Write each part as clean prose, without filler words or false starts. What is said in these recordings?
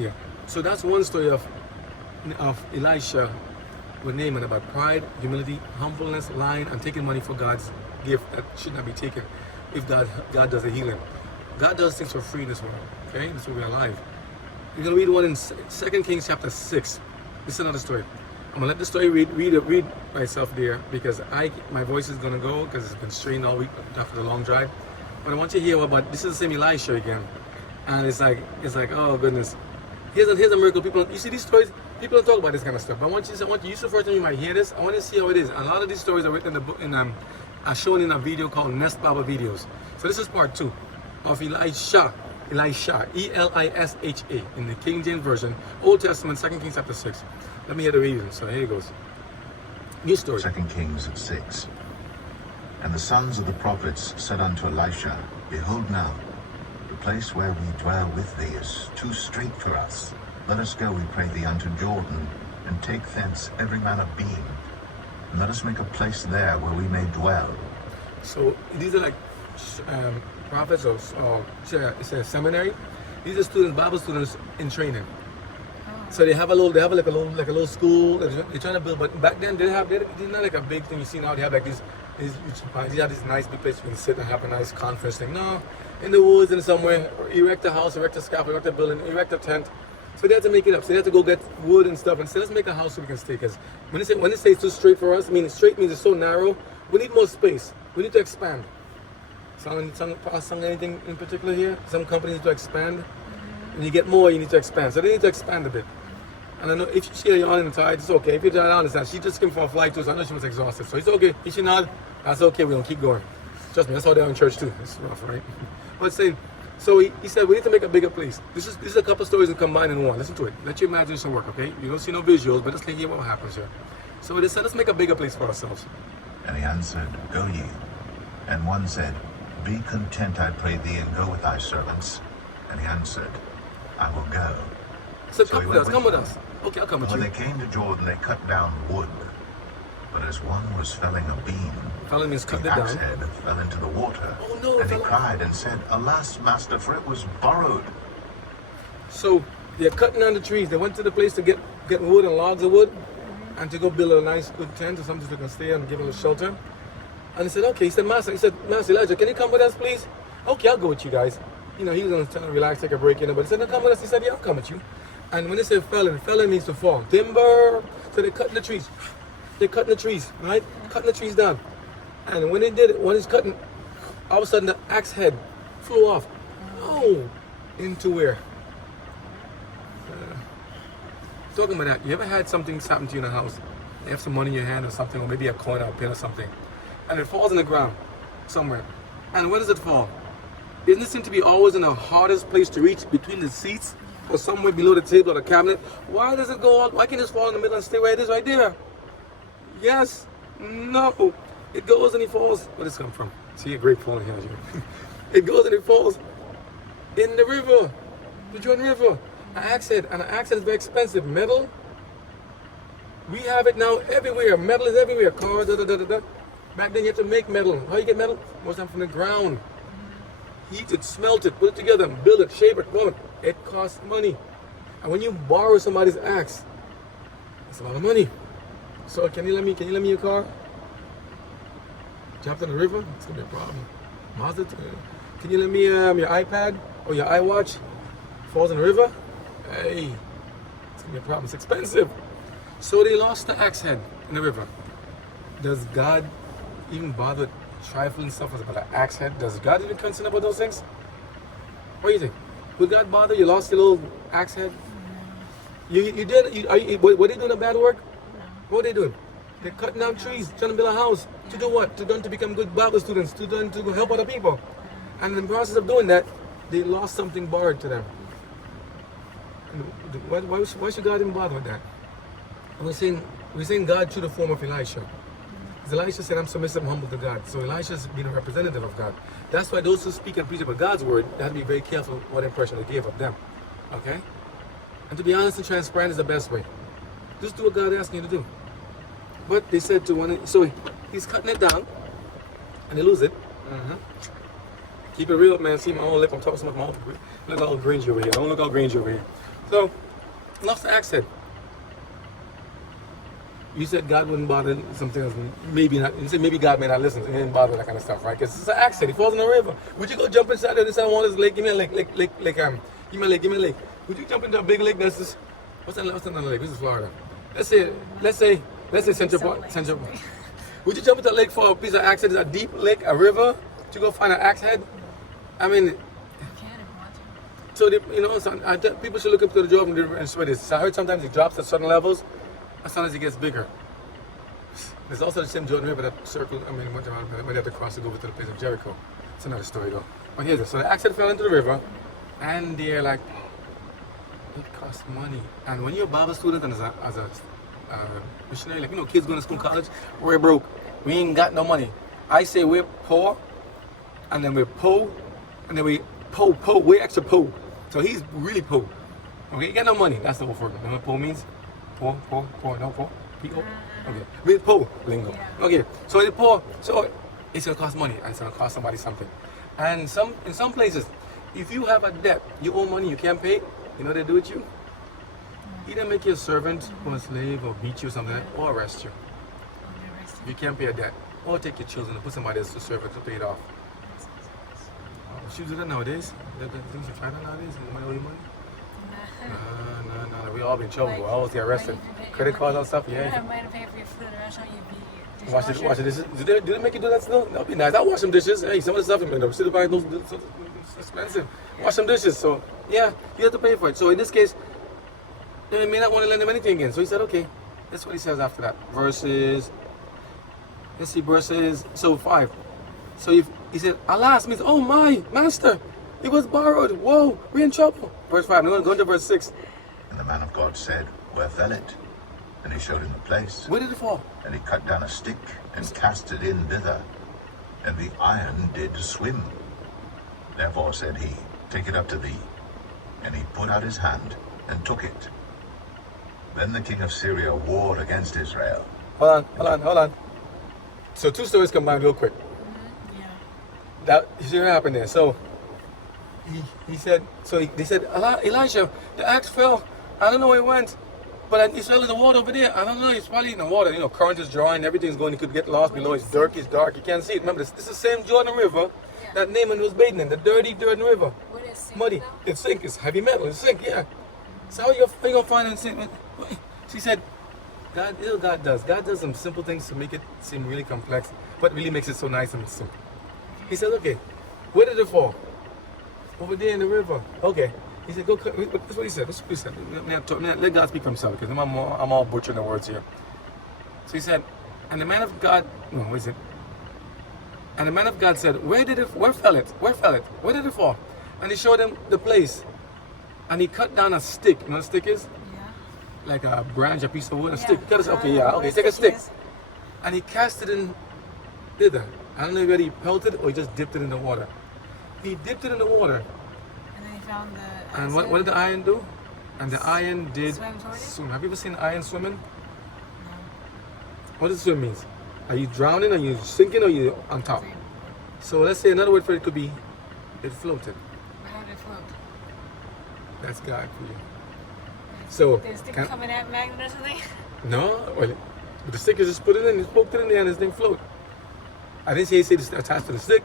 Yeah. So that's one story of Elisha with Naaman about pride, humility, humbleness, lying, and taking money for God's gift that should not be taken if God does a healing. God does things for free in this world. Okay? That's why we're alive. You're going to read one in 2 Kings chapter 6. This is another story. I'm going to let the story read myself there because my voice is going to go because it's been strained all week after the long drive. But I want you to hear about, this is the same Elisha again. And it's like, oh goodness. Here's a miracle. People, you see these stories, people don't talk about this kind of stuff. But I want you the first time you might hear this, I want you to see how it is. A lot of these stories are written in the book, are shown in a video called Nest Bible Videos. So this is part 2 of Elisha, Elisha, E-L-I-S-H-A, in the King James Version, Old Testament, 2 Kings chapter 6. Let me hear the reading. So here it goes. New story. 2 Kings 6. And the sons of the prophets said unto Elisha, Behold now, the place where we dwell with thee is too strait for us. Let us go, we pray thee, unto Jordan, and take thence every man a beam, and let us make a place there where we may dwell. So these are like prophets or it's a seminary. These are students, Bible students in training. So they have like a little school. They're trying to build, but back then they're not like a big thing you see now. They have like these nice big place you can sit and have a nice conference thing. No, in the woods and somewhere, erect a house, erect a scaffold, erect a building, erect a tent. So they have to make it up. So they have to go get wood and stuff and say, let's make a house so we can stay. Because when they say it's too straight for us, I mean straight means it's so narrow. We need more space. We need to expand. Some anything in particular here? Some companies need to expand. When you get more, you need to expand. So they need to expand a bit. And I know if you see her yawning and tired, it's okay. If you don't understand, she just came from a flight too, so I know she was exhausted. So it's okay. If she not, that's okay. We're going to keep going. Trust me, that's how they are in church too. It's rough, right? But saying, so he said, we need to make a bigger place. This is a couple stories combined in one. Listen to it. Let your imagination work, okay? You don't see no visuals, but just hear what happens here. So they said, let's make a bigger place for ourselves. And he answered, Go ye. And one said, Be content, I pray thee, and go with thy servants. And he answered, I will go. So come with us. Okay, I'll come with you. When they came to Jordan, they cut down wood. But as one was felling a beam, the axe head fell into the water. Oh no! And he cried and said, Alas, master, for it was borrowed. So they're cutting down the trees. They went to the place to get wood and logs of wood, and to go build a nice good tent or something so they can stay and give them a shelter. And he said, okay. He said, Master Elijah, can you come with us, please? Okay, I'll go with you guys. You know, he was going to relax, take a break, but he said, no, come with us. He said, yeah, I'll come with you. And when they say felling means to fall. Timber. So they're cutting the trees. They're cutting the trees, right? Cutting the trees down. And when they did it, when he's cutting, all of a sudden the axe head flew off. Oh, into where? Talking about that, you ever had something happen to you in the house? You have some money in your hand or something, or maybe a coin or a pin or something, and it falls on the ground somewhere. And where does it fall? Doesn't it seem to be always in the hardest place to reach, between the seats or somewhere below the table or the cabinet? Why does it go all, why can't it fall in the middle and stay where it is right there? Yes, no, it goes and it falls. Where does it come from? See a grape falling here. It goes and it falls in the river, the Jordan River. An axe head, and an axe head is very expensive. Metal, we have it now everywhere. Metal is everywhere. Cars, Back then you have to make metal. How you get metal? Most time from the ground. Heat it, smelt it, put it together, build it, shape it, roll it. It costs money. And when you borrow somebody's axe, it's a lot of money. So can you lend me your car? Jump in the river? It's gonna be a problem. Mazda, can you lend me your iPad or your iWatch? Falls in the river? Hey, it's gonna be a problem. It's expensive. So they lost the axe head in the river. Does God even bother with trifling stuff about an axe head? Does God even concern about those things? What do you think? Would God bother? You lost your little axe head? Were they doing a bad work? What are they doing? They're cutting down trees, trying to build a house. To do what? To become good Bible students, to help other people. And in the process of doing that, they lost something borrowed to them. Why should God even bother with that? And we're saying God through the form of Elisha. Because Elisha said, I'm submissive and humble to God. So Elisha's being a representative of God. That's why those who speak and preach about God's word, they have to be very careful what impression they give of them. Okay? And to be honest and transparent is the best way. Just do what God asks you to do. But they said to one, so he's cutting it down, and they lose it. Keep it real, man. See my own lip, I'm talking so much. Look how green over here. Don't look how green over here. So, lost the axe head. You said God wouldn't bother something else. Maybe not. You said maybe God may not listen. He didn't bother with that kind of stuff, right? Because it's an axe head. He falls in the river. Would you go jump inside there? This I want this lake. Give me a lake. Give me a lake. Give me a lake. Would you jump into a big lake? That's just, what's another lake? This is Florida. Let's say Central. Would you jump into a lake for a piece of axe head? Is a deep lake, a river? To go find an axe head? I mean, You can if you want to. so I tell people should look up to the Jordan River and sweat this. I heard sometimes it drops at certain levels, as soon as it gets bigger. There's also the same Jordan River that circled, went around, when they had to cross to go over to the place of Jericho. It's another story though. But here's it. So the axe head fell into the river, and they're like, it costs money. And when you're a Bible student and as a missionary, like, kids going to school, college, we're broke. We ain't got no money. I say we're poor, and then we're po, and then we po, we're extra po. So he's really po. Okay, you got no money. That's the whole word. You know what po means? Po, no po, P-O? Okay, with po lingo. Yeah. Okay, so the po, so it's gonna cost money, and it's gonna cost somebody something. And in some places, if you have a debt, you owe money, you can't pay, you know what they do with you? Either make you a servant or a slave or beat you or something, or arrest you. If you can't pay a debt. Or take your children and put somebody else to serve it to pay it off. Should do that nowadays? That things you try that nowadays? Money owe you money? No. We all be in trouble. We always get arrested. Credit cards and stuff, You don't yeah. have money to pay for your food at a restaurant, you'd be Wash the dishes. Do they make you do that still? That'd be nice. I wash some dishes. Hey, some of the stuff in the city buying those it's expensive. Wash some dishes. So yeah, you have to pay for it. So in this case, they may not want to lend him anything again. So he said, okay. That's what he says after that. Verses 5. So he said, alas, means, oh my master, it was borrowed. Whoa, we're in trouble. Verse 5. Now go into verse 6. And the man of God said, Where fell it? And he showed him the place. Where did it fall? And he cut down a stick and cast it in thither. And the iron did swim. Therefore said he, Take it up to thee. And he put out his hand and took it. Then the king of Syria warred against Israel. Hold on. So 2 stories combined real quick. Yeah. That you see what happened there. So he said, they said, Elijah, the axe fell. I don't know where it went. But it fell in the water over there. I don't know. It's probably in the water. Current is drawing. Everything's going. It could get lost below. It's dark. You can't see it. Remember, this is the same Jordan River that Naaman was bathing in. The dirty Jordan River. Would it sink Muddy. though? It's sink. It's heavy metal. It's sink. Yeah. So how you gonna find it and sink? She said, God does. God does some simple things to make it seem really complex, but really makes it so nice and simple. He said, okay, where did it fall? Over there in the river. Okay. He said, go cut. That's what he said. Let God speak for himself, because I'm all butchering the words here. So he said, and the man of God, no, what is it? And the man of God said, where fell it? Where did it fall? And he showed him the place. And he cut down a stick. You know what a stick is? Yeah. Like a branch, a piece of wood, a Yeah. stick. Okay, What take a stick. is. And he cast it in thither. I don't know whether he pelted or he just dipped it in the water. He dipped it in the water. And then he found the. And what did the iron do? And the iron did Swim toward it? swim. Have you ever seen iron swimming? No. What does swim means? Are you drowning? Are you sinking? Or are you on top? Same. So let's say another word for it could be, it floated. How did it float? That's God for you. So, Did the stick can- come in at magnet or something? no, well, the stick is just put it in, just poked it in there and this thing float. I didn't say he said it's attached to the stick.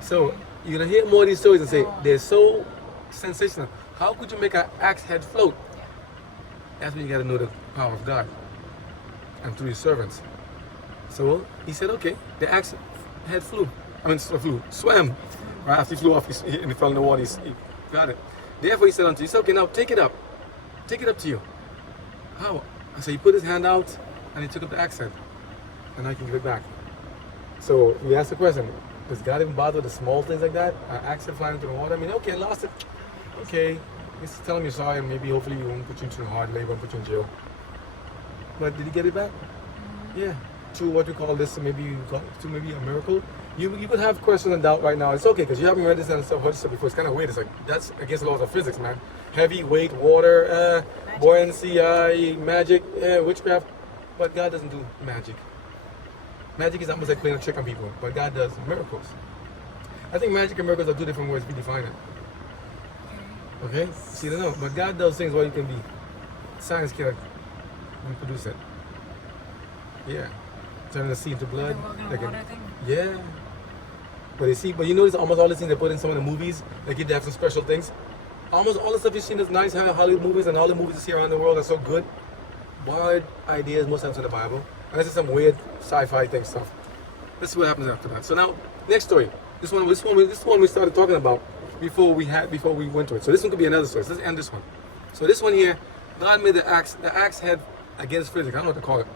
So you're gonna hear more of these stories and say they're so sensational. How could you make an axe head float? That's when you gotta know the power of God and through his servants. So he said, okay, the axe head swam. Right after he flew off and he fell in the water, he got it. Therefore he said unto you, okay, now take it up to you. How? So he put his hand out and he took up the axe head, and I can give it back. So we ask the question, does God even bother with the small things like that? An axe head flying into the water? I mean, okay, I lost it. Okay, just tell him you're sorry, and maybe hopefully you won't put you into hard labor and put you in jail. But did he get it back? Yeah. To what you call this, maybe a miracle. You could have questions and doubt right now. It's okay because you haven't read this and stuff before. It's kind of weird. It's like that's against the laws of physics, man. Heavy, weight, water, buoyancy, magic, witchcraft. But God doesn't do magic. Magic is almost like playing a trick on people, but God does miracles. I think magic and miracles are two different ways we define it. Okay? See, don't know. But God does things where you can be. Science can't reproduce it. Yeah. Turning the sea into blood. The walking on Like water thing. yeah. But you notice almost all the things they put in some of the movies, they get to have some special things. Almost all the stuff you've seen is nice Hollywood movies and all the movies you see around the world are so good. Borrowed ideas most times in the Bible. And this is some weird sci-fi thing stuff. This is what happens after that. So now, next story. This one we started talking about before we went to it. So this one could be another story. So let's end this one. So this one here, God made the axe. The axe head against physics. I don't know what to call it.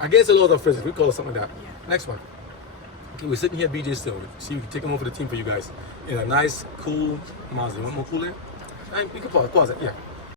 Against the laws of physics. We call it something like that. Yeah. Next one. Okay, we're sitting here at BJ still. See, we can take them over the team for you guys in a nice, cool Mazda. You want more cool there? We can pause it. Yeah.